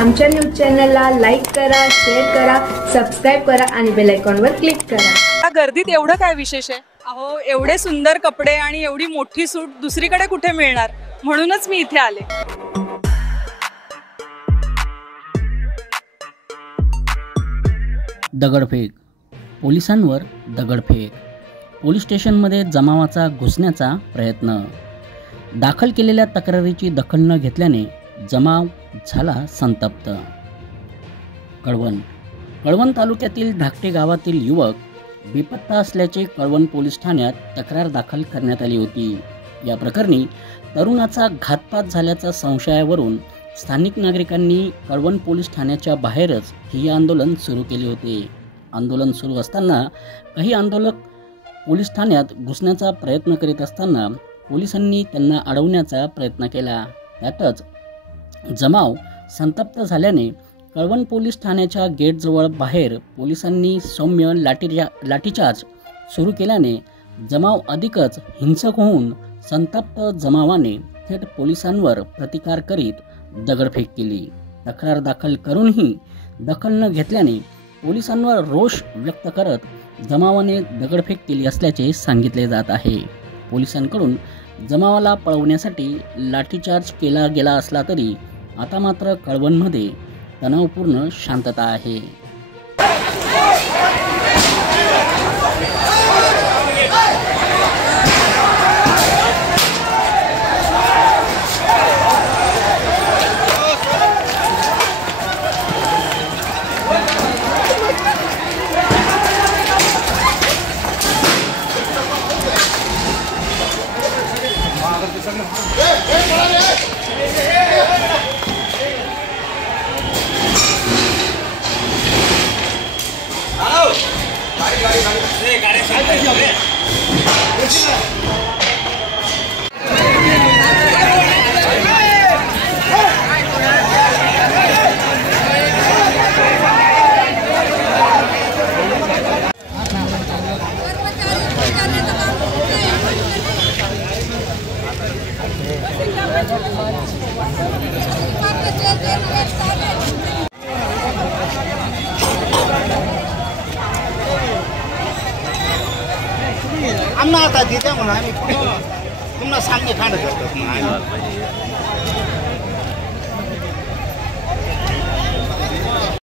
आमच्या न्यूज चॅनलला लाईक करा, शेअर करा, सबस्क्राईब करा आणि बेल आयकॉनवर क्लिक करा। या गर्दीत एवढं काय विशेष आहे? अहो, एवढे सुंदर कपडे आणि एवढी मोठी सूट दुसरीकडे कुठे मिळणार, म्हणूनच मी इथे आले। दगडफेक, पोलिसांवर दगडफेक, पोलीस स्टेशनमध्ये जमावाचा घुसण्याचा प्रयत्न। दाखल केलेल्या तक्रारीची दखल न घेतल्याने जमाव झाला संतप्त। कळवण तालुक्यातील धाकटे गावातील युवक बेपत्ता असल्याचे कळवण पोलीस ठाण्यात तक्रार दाखल करण्यात आली होती। या प्रकरणी तरुणाचा घातपात झाल्याच्या संशयावरून स्थानिक नागरिकांनी कळवण पोलीस ठाण्याच्या बाहेरच ठिय्या आंदोलन सुरू केले होते। आंदोलन सुरू असताना काही आंदोलक पोलीस ठाण्यात घुसण्याचा प्रयत्न करीत असताना पोलिसांनी त्यांना अडवण्याचा प्रयत्न केला। त्यातच जमाव संतप्त झाल्याने कळवण पोलीस ठाण्याच्या गेटजवळ बाहेर पोलिसांनी सौम्य लाठीचार्ज सुरू केल्याने जमाव अधिकच हिंसक होऊन संतप्त जमावाने थेट पोलिसांवर प्रतिकार करीत दगडफेक केली। तक्रार दाखल करूनही दखल न घेतल्याने पोलिसांवर रोष व्यक्त करत जमावाने दगडफेक केली असल्याचे सांगितले जात आहे। पोलिसांकडून जमावाला पळवण्यासाठी लाठीचार्ज केला गेला असला तरी आता मात्र कळवणमध्ये तणावपूर्ण शांतता आहे। आम्हाला आता तिथे म्हणून आम्ही पुन्हा सांगणे काढत असतो।